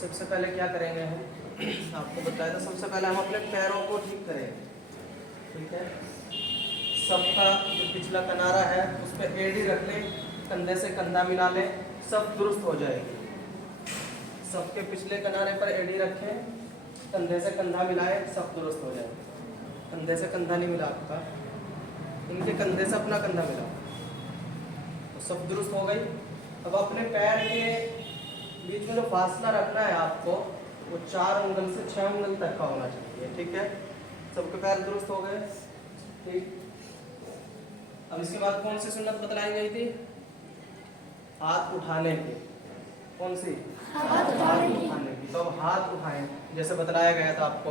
सबसे पहले क्या करेंगे हम, आपको बताया था, सबसे पहले हम अपने पैरों को ठीक करेंगे। ठीक है, सबका जो पिछला किनारा है उस पर एड़ी रख लें, कंधे से कंधा मिला लें, सब दुरुस्त हो जाएगी। सबके पिछले किनारे पर एड़ी रखें, कंधे से कंधा मिलाएं, सब दुरुस्त हो जाएगा। कंधे से कंधा नहीं मिला आपका, इनके कंधे से अपना कंधा मिला, तो सब दुरुस्त हो गई। अब अपने पैर के बीच में जो फासला रखना है आपको, वो 4 उंगल से 6 उंगल तक का होना चाहिए। ठीक है, सबके पैर दुरुस्त हो गए। ठीक, अब इसके बाद कौन सी सुन्नत बतलाई गई थी? हाथ उठाने की। कौन सी? हाथ उठाने की। तो अब हाथ उठाएं जैसे बतलाया गया था आपको,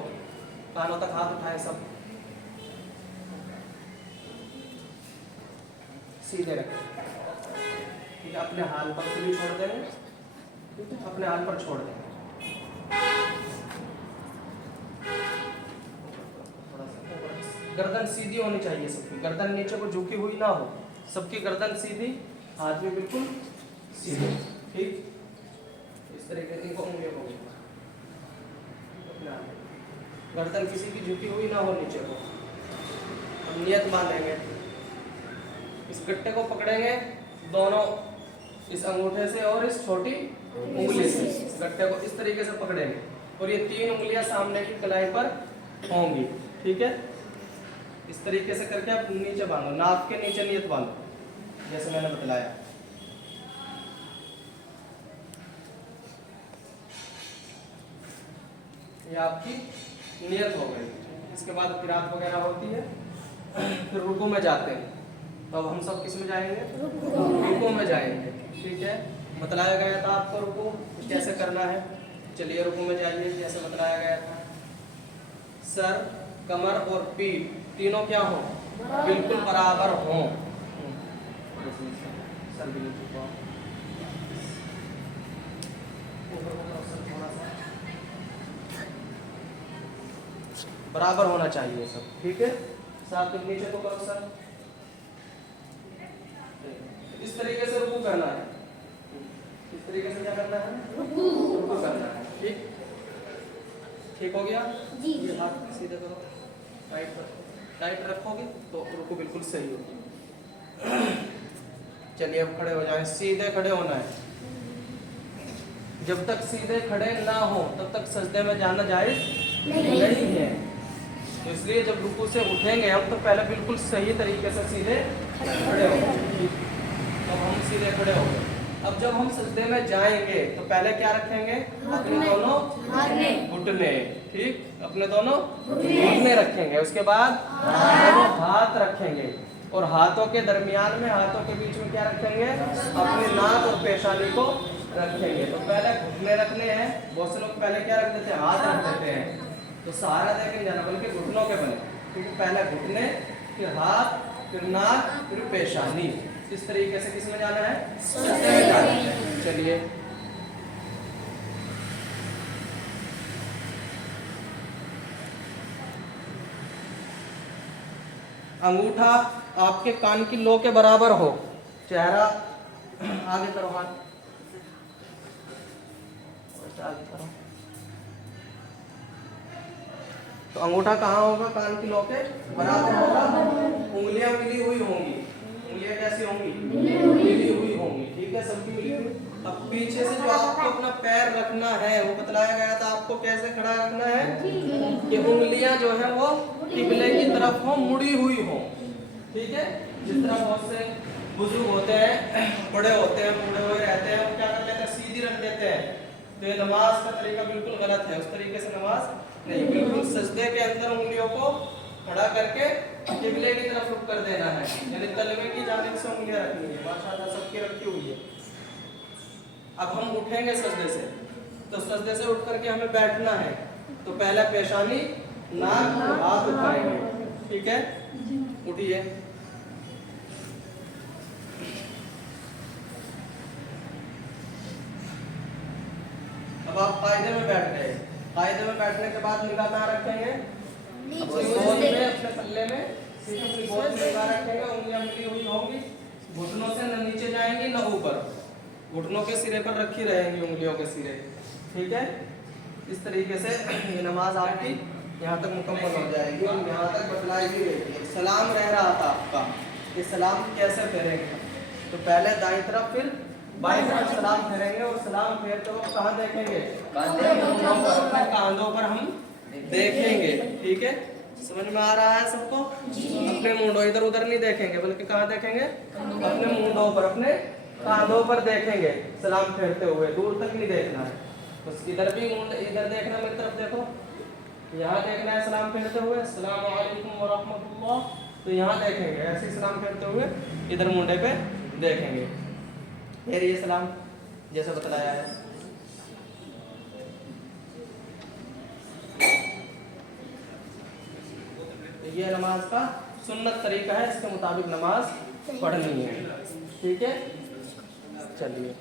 कानों तक हाथ उठाएं, सब सीधे रखें। ठीक है, अपने हाल पर खुली छोड़ देंगे। ठीक है, अपने हाल पर छोड़ देंगे। गर्दन सीधी होनी चाहिए सबकी, गर्दन नीचे को झुकी हुई ना हो, सबकी गर्दन सीधी, हाथ में बिल्कुल सीधे। ठीक, इस तरीके से इनको उंगलियों को गर्दन किसी की झुकी हुई ना हो नीचे को। हम नियत मानेंगे, इस गट्टे को पकड़ेंगे दोनों, इस अंगूठे से और इस छोटी उंगली से गट्टे को इस तरीके से पकड़ेंगे, और ये 3 उंगलियां सामने की कलाई पर होंगी। ठीक है, इस तरीके से करके आप नीचे बांधो, नाक के नीचे नियत बांधो जैसे मैंने बतलाया। ये आपकी नियत हो गई। इसके बाद किरात वगैरह होती है, फिर रुकू में जाते हैं। तो अब हम सब किस में जाएंगे? रुकू में जाएंगे। ठीक है, बतलाया गया था आपको रुकू कैसे करना है। चलिए रुकू में जाइए जैसे बतलाया गया था। सर, कमर और पीठ तीनों क्या हो? बिल्कुल बराबर हो। सर बिल्कुल बराबर होना चाहिए सब। ठीक है, साथ में नीचे तो करो सर, इस तरीके से रुकू करना है। इस तरीके से क्या करना है? रुकू करना है। ठीक, ठीक हो गया जी। ये हाथ सीधे करो, टाइट रखोगे तो रुकू बिल्कुल सही होगी। चलिए अब खड़े हो जाएं, सीधे खड़े होना है। जब तक सीधे खड़े ना हो तब तक सजदे में जाना जायज नहीं है। तो इसलिए जब रुकू से उठेंगे हम तो पहले बिल्कुल सही तरीके से सीधे खड़े हो। अब हम सीधे खड़े हो गए। अब जब हम सजदे में जाएंगे तो पहले क्या रखेंगे? अपने दोनों घुटने। ठीक, अपने दोनों घुटने रखेंगे। उसके बाद दोनों हाथ रखेंगे, और हाथों के दरमियान में, हाथों के बीच में क्या रखेंगे? अपनी नाक और पेशानी को रखेंगे। तो पहले घुटने रखने हैं। बहुत से लोग पहले क्या रख देते हैं? हाथ रख देते हैं। तो सहारा देकर जाना, बल्कि घुटनों के बने। क्योंकि पहले घुटने, फिर हाथ, फिर नाक, फिर पेशानी। इस तरीके से किस में जाना है? सजदे में जाना है। चलिए अंगूठा आपके कान की लो के बराबर हो, चेहरा आगे करो, हाथ आगे करो। तो अंगूठा कहाँ होगा? कान की लो के बराबर होगा। उंगलियां मिली हुई होंगी। उंगलियां कैसी होंगी? मिली हुई होंगी। ठीक है, सबकी मिली हुई। अब पीछे से जो आपको अपना पैर रखना है वो बतलाया गया था आपको कैसे खड़ा रखना है, कि उंगलियां जो है वो किबले की तरफ हो, मुड़ी हुई हो। ठीक है, जिस तरह बहुत से बुजुर्ग होते हैं, बड़े होते हैं, मुड़े हुए रहते हैं, वो क्या कर लेते हैं? सीधी रख देते हैं। तो ये नमाज का तरीका बिल्कुल गलत है। उस तरीके से नमाज नहीं, बिल्कुल सजदे के अंदर उंगलियों को खड़ा करके किबले की तरफ रुख कर देना है, यानी तलवे की जानिब से उंगलियां रखनी है। माशाअल्लाह सबकी रखी हुई है। अब हम उठेंगे सजदे से, तो सजदे से उठ करके हमें बैठना है। तो पहले पेशानी, नाक और हाथ उठाएंगे। ठीक है, उठिए। अब आप कायदे में बैठ गए। कायदे में बैठने के बाद निगाह कहाँ रखेंगे? अपनी गोद में, अपने पल्ले में, सीधी गोद में निगाह रखेंगे। उंगलियां मिली हुई होंगी, घुटनों से न नीचे जाएंगी न ऊपर, घुटनों के सिरे पर रखी रहेंगी उंगलियों के सिरे। ठीक है, इस तरीके से ये नमाज आपकी यहाँ तक मुकम्मल हो जाएगी। और यहाँ तक बतलाई भी गई है। सलाम रह रहा था आपका, ये सलाम कैसे फेरेंगे, तो पहले दाईं तरफ फिर बाईं तरफ सलाम फेरेंगे। और सलाम फेरते वक्त कहाँ देखेंगे, अपने कांधों पर हम देखेंगे। ठीक है, समझ में आ रहा है सबको? अपने मुंडों इधर उधर नहीं देखेंगे, बल्कि कहाँ देखेंगे, अपने मुंडों पर, अपने कांधों पर देखेंगे सलाम फेरते हुए, दूर तक नहीं देखना है। बस इधर भी मुंड इधर देखना, मेरी तरफ देखो, यहाँ देखना है सलाम फेरते हुए, अस्सलाम वालेकुम व रहमतुल्लाह, तो यहाँ देखेंगे ऐसे ही सलाम फेरते हुए इधर मुंडे पे देखेंगे। फिर ये सलाम जैसे बतलाया है। ये नमाज का सुन्नत तरीका है, इसके मुताबिक नमाज पढ़नी है। ठीक है, चलिए।